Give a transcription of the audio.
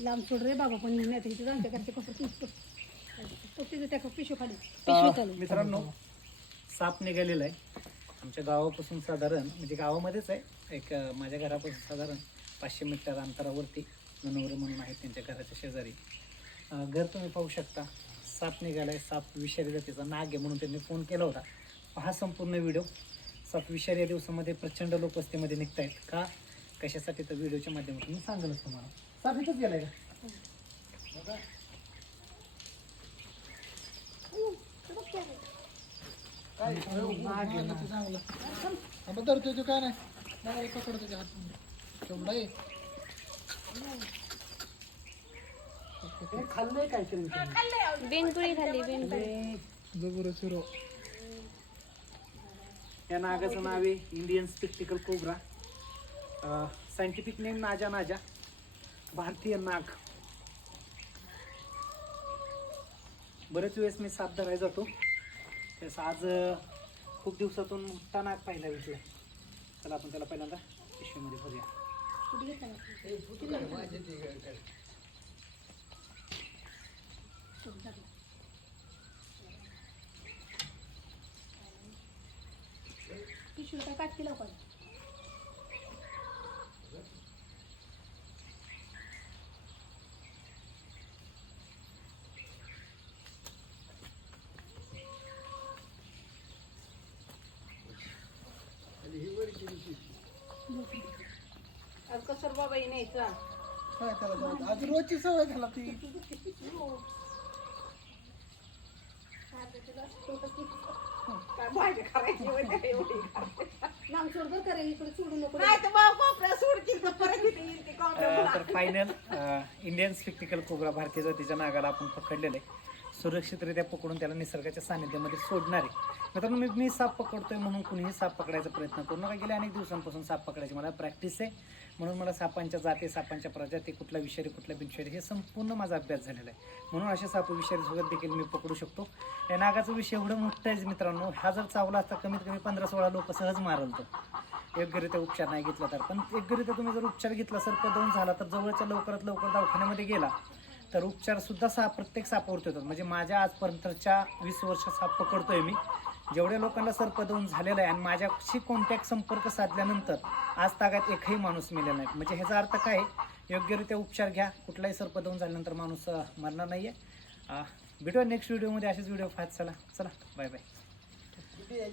लांब सोड रे बाबा पण नाही तर इथे जाणत्या करते कसं तो. तिथे त्या पिशू खाली पिशवी तर चालू मित्रांनो साप निघालेला आहे. आमच्या गावापासून साधारण म्हणजे गावामध्येच आहे एक माझ्या घरापासून साधारण पाचशे मीटर अंतरावरती मनोहर म्हणून आहेत त्यांच्या घराच्या शेजारी. घर तुम्ही पाहू शकता. साप निघालाय साप विषारी जातीचा नाग आहे म्हणून त्यांनी फोन केला होता. पहा संपूर्ण व्हिडिओ साप विषारी या दिवसामध्ये प्रचंड लोक वस्तीमध्ये निघतायत. का? कशासाठी? तर व्हिडिओच्या माध्यमातून मी सांगेलच तुम्हाला. साप इथंच गेलाय का? काय चांगलं धरतो काय नाही पकडतो हात आहे खाल्लंय जबर सुरो या नागाचं नाव आहे Indian spectacled cobra scientific name naja naja भारतीय नाग बरेच वेळेस मी साप धरायला जातो. त्यास आज खूप दिवसातून मोठा नाग पाहिला भेटला चला आपण त्याला पहिल्यांदा पिशवीमध्ये भरूया पिशवी काय काटकी लवकर. आज कसर बाबा न्यायचा काय त्याला जाऊ आज रोजची सवय झाला ती. काय भाजी करायची एवढी लांब सोड बरं का रे इकडे सोडू नको नाही तर मग कोपऱ्या सोडतील तर परत इथे येईल ते कोपऱ्या अं, तर फायनल इंडियन स्पेक्टिकल कोब्रा भारतीय जातीच्या नागाला आपण पकडलेलं आहे. सुरक्षितरित्या पकडून त्याला निसर्गाच्या सानिध्यामध्ये सोडणार आहे. मित्रांनो मी मी साप पकडतोय म्हणून कुणीही साप पकडायचा प्रयत्न करू नका. गेल्या अनेक दिवसांपासून साप पकडायची मला प्रॅक्टिस आहे. म्हणून मला सापांच्या जाती सापांच्या प्रजाती कुठला विषारी कुठला बिनशारी हे संपूर्ण माझा अभ्यास झालेला आहे. म्हणून असे साप विषारीसोबत देखील मी पकडू शकतो. या नागाचा विषय एवढं मोठं आहे मित्रांनो हा जर चावला असता कमीत कमी पंधरा सोळा लोक सहज मारल तो योग्यरित्या उपचार नाही घेतला तर. पण योग्यरित्या तुम्ही जर उपचार घेतला सर्पदंश झाला तर जवळच्या लवकरात लवकर दवाखान्यामध्ये गेला. तर उपचार सुद्धा साप प्रत्येक सापावरती होतात. म्हणजे माझ्या आजपर्यंतच्या वीस वर्ष साप पकडतोय मी. जेवढ्या लोकांना सर्पदंश झालेलं आहे आणि माझ्याशी कॉन्टॅक्ट संपर्क साधल्यानंतर आज तागात एकही माणूस मेलेला नाही. म्हणजे ह्याचा अर्थ काय आहे? योग्यरित्या उपचार घ्या. कुठलाही सर्पदंश झाल्यानंतर माणूस मरणार नाही आहे भेटूया नेक्स्ट व्हिडिओमध्ये असेच व्हिडिओ पाहत चला. चला. Bye bye